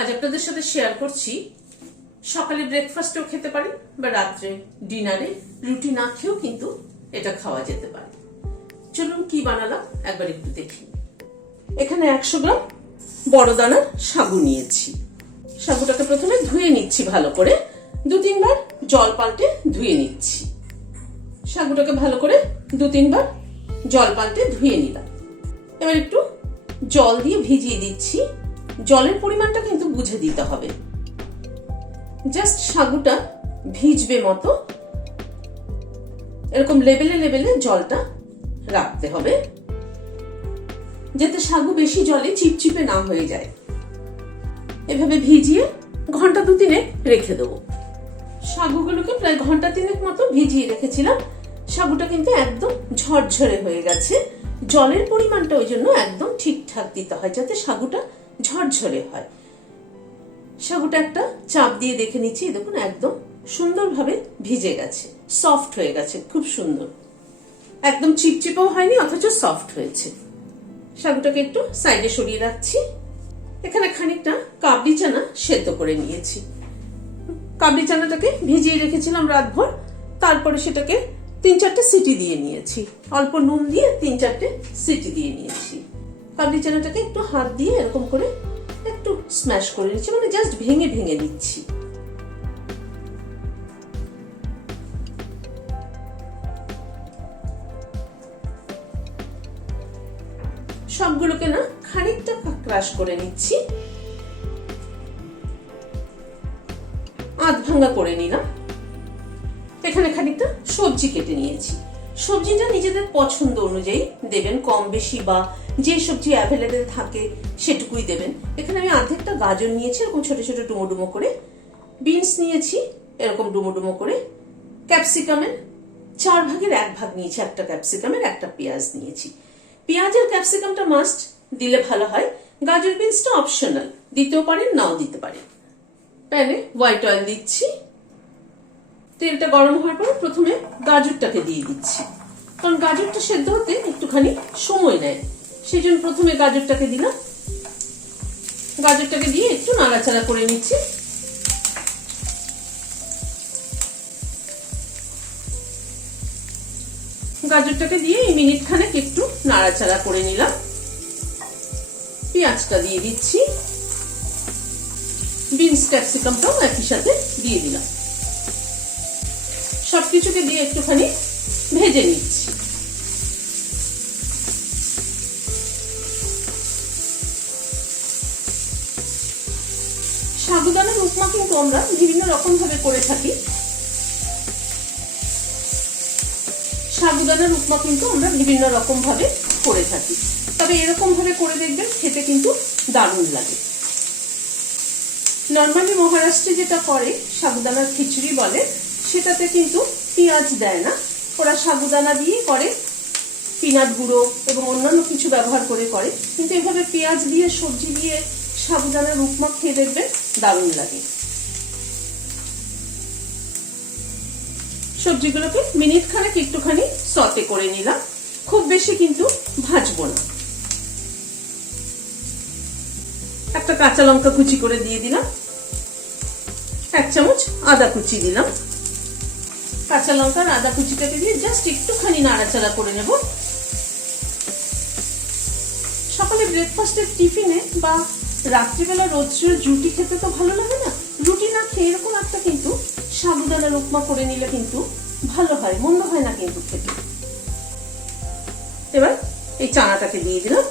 আজ আপনাদের সাথে শেয়ার করছি সকালে ব্রেকফাস্টেও খেতে পারেন বা রাত্রে ডিনারে রুটি না খেয়েও কিন্তু এটা খাওয়া যেতে পারে। চলুন কি বানালাম একবার একটু দেখি। এখানে 100 গ্রাম বড় দানার সাগু নিয়েছি। সাগুটাকে প্রথমে ধুয়ে নিচ্ছি ভালো করে, 2-3 বার জল পাল্টে ধুয়ে নিচ্ছি। সাগুটাকে ভালো করে 2-3 বার জল পাল্টে ধুয়ে নিলাম। এবার একটু জল দিয়ে ভিজিয়ে দিচ্ছি। জলের পরিমাণটা কিন্তু বুঝে দিতে হবে, জাস্ট সাগুটা ভিজবে মতো এরকম লেভেলে লেভেলে জলটা রাখতে হবে, যাতে সাগু বেশি জলে চিপচিপে না হয়ে যায়। এভাবে ভিজিয়ে ঘন্টা 2-3 রেখে দেবো। সাগুগুলোকে প্রায় ঘন্টা 3 মতো ভিজিয়ে রেখেছিলাম। সাগুটা কিন্তু একদম ঝরঝরে হয়ে গেছে। জলের পরিমাণটা ওই জন্য একদম ঠিকঠাক দিতে হয়, যাতে সাগুটা ঝরঝরে হয়। সাগুটা একটা চাপ দিয়ে দেখে নিচ্ছি, দেখুন একদম সুন্দরভাবে ভিজে গেছে, সফট হয়ে গেছে, খুব সুন্দর, একদম চিপচিপেও হয়নি অথচ সফট হয়েছে। সাগুটাকে একটু সাইডে সরিয়ে রাখছি। এখানে খানিকটা কাবলি চানা সেদ্ধ করে নিয়েছি। কাবলি চানাটাকে ভিজিয়ে রেখেছিলাম রাতভর, তারপরে সেটাকে 3-4টে সিটি দিয়ে নিয়েছি। অল্প নুন দিয়ে 3-4টে সিটি দিয়ে নিয়েছি। কাবলি চানাটাকে একটু হাত দিয়ে এরকম করে একটু স্ম্যাশ করে নিচ্ছি, মানে জাস্ট ভেঙে ভেঙে নিচ্ছি। সবগুলোকে না খানিকটা ক্রাশ করে নিচ্ছি, আধ ভাঙা করে নিলাম। এখানে খানিকটা সবজি কেটে নিয়েছি। সবজিটা নিজেদের পছন্দ অনুযায়ী দেবেন, কম বেশি বা যে সবজি অ্যাভেলেবেল থাকে সেটুকুই দেবেন। এখানে আমি অর্ধেকটা গাজর নিয়েছি এরকম ছোট ছোট ডুমো ডুমো করে, বিনস নিয়েছি এরকম ডুমো ডুমো করে, ক্যাপসিকামের 4 ভাগের 1 ভাগ নিয়েছি, একটা ক্যাপসিকামের একটা পেঁয়াজ নিয়েছি। পেঁয়াজের ক্যাপসিকামটা মাস্ট দিলে ভালো হয়, গাজর বিনসটা অপশনাল, দিতেও পারেন নাও দিতে পারেন। প্যানে হোয়াইট অয়েল দিচ্ছি। তেলটা গরম হওয়ার পর প্রথমে গাজরটাকে দিয়ে দিচ্ছি, কারণ গাজরটা সেদ্ধ হতে একটুখানি সময় নেয়, সেই জন্য প্রথমে গাজরটাকে দিলাম। গাজরটাকে দিয়ে একটু নাড়াচাড়া করে নিচ্ছি। গাজরটাকে দিয়ে এই মিনিট খানেক একটু নাড়াচাড়া করে নিলাম। পেঁয়াজটা দিয়ে দিচ্ছি, বিনস ক্যাপসিকামটাও একই সাথে দিয়ে দিলাম। সবকিছুকে দিয়ে একটুখানি ভেজে নিচ্ছি। সাগুদানার উপমা কিন্তু আমরা বিভিন্ন রকম ভাবে করে থাকি। সাগুদানার উপমা কিন্তু আমরা বিভিন্ন রকম ভাবে করে থাকি, তবে এরকম ভাবে করে দেখবেন খেতে কিন্তু দারুণ লাগে। নর্মালি মহারাষ্ট্রে যেটা করে সাগুদানার খিচুড়ি বলে, সেটাতে কিন্তু পেঁয়াজ দেয় না, ওরা সাগুদানা দিয়ে করে, পিনাট গুঁড়ো এবং অন্যান্য কিছু ব্যবহার করে করে। কিন্তু এভাবে পেঁয়াজ দিয়ে সবজি দিয়ে সাগুদানার উপমা খেয়ে দেখবেন দারুণ লাগে। সবজিগুলোকে মিনিট খানেক একটুখানি সতে করে নিলাম, খুব বেশি কিন্তু ভাজবো না। একটা কাঁচা লঙ্কা কুচি করে দিয়ে দিলাম, 1 চামচ আদা কুচি দিলাম। কাঁচা লঙ্কা আর আদা কুচিটাকে দিয়ে জাস্ট একটুখানি নাড়াচাড়া করে নেব। সকালে ব্রেকফাস্টের টিফিনে বা রাত্রিবেলা রোজ রোজ রুটি খেতে তো ভালো লাগে না, রুটি না খেয়ে এরকম একটা কিন্তু সাগুদানার উপমা করে নিলে কিন্তু ভালো হয়, মন্দ হয় না কিন্তু খেতে। এবার এই চানাটাকে দিয়ে দিলাম,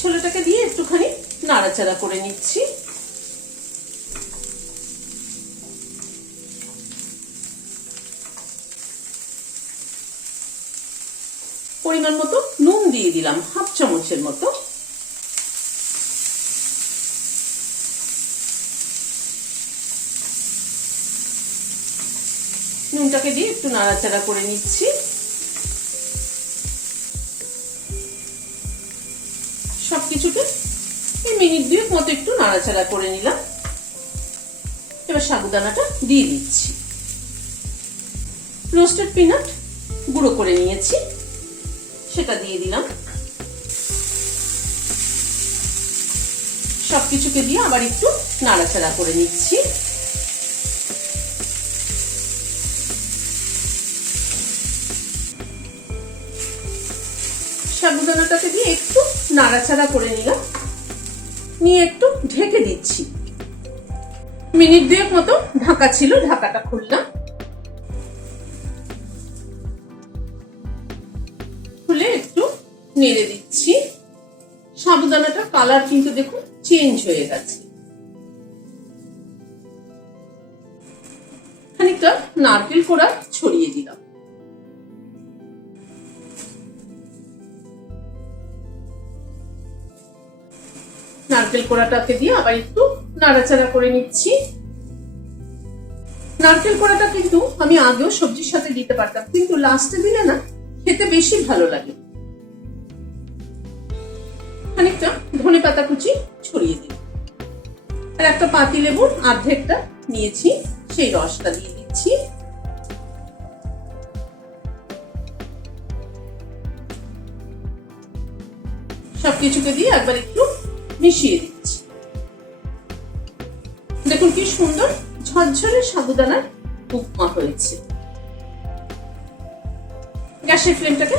ছোলাটাকে দিয়ে একটুখানি নাড়াচাড়া করে নিচ্ছি। পরিমাণ মতো নুন দিয়ে দিলাম, 1/2 চামচের মতো। নুনটাকে দিয়ে একটু নাড়াচাড়া করে নিচ্ছি। সবকিছুকে এই মিনিট 2 মতো একটু নাড়াচাড়া করে নিলাম। এবার সাগুদানাটা দিয়ে দিচ্ছি। রোস্টেড পিনাট গুঁড়ো করে নিয়েছি, সেটা দিয়ে দিলাম। সবকিছুকে দিয়ে আবার একটু নাড়াচাড়া করে নিচ্ছি। সাবুদানাটাকে দিয়ে একটু নাড়াচাড়া করে নিলাম, নিয়ে একটু ঢেকে দিচ্ছি। মিনিট 2 মতো ঢাকা ছিল, ঢাকাটা খুললাম। খুলে একটু নেড়ে দিচ্ছি। সাবুদানাটা কালার কিন্তু দেখুন চেঞ্জ হয়ে গেছে। খানিকটা নারকেল কোড়া ছড়িয়ে দিলাম। নারকেল কোড়াটাকে দিয়ে আবার একটু নাড়াচাড়া করে নিচ্ছি। নারকেল কোড়াটা কিন্তু আমি আগেও সবজির সাথে দিতে পারতাম, কিন্তু লাস্টে দিলে না খেতে বেশি ভালো লাগে। খানিকটা ধনেপাতা কুচি ছড়িয়ে দিই। আর একটা পাতিলেবুর অর্ধেকটা নিয়েছি, সেই রসটা দিয়ে দিচ্ছি। সবকিছুকে দিয়ে একবার একটু মিশিয়ে দিচ্ছি। দেখুন কি সুন্দর ঝরঝরে সাবুদানার উপমা হয়েছে। গ্যাসের ফ্লেমটাকে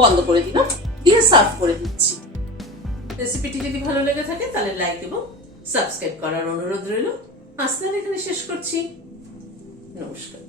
বন্ধ করে দিলাম, দিয়ে সার্ভ করে দিচ্ছি। রেসিপিটি যদি ভালো লেগে থাকে তাহলে লাইক এবং সাবস্ক্রাইব করার অনুরোধ রইল। আজ তাহলে এখানে শেষ করছি। নমস্কার।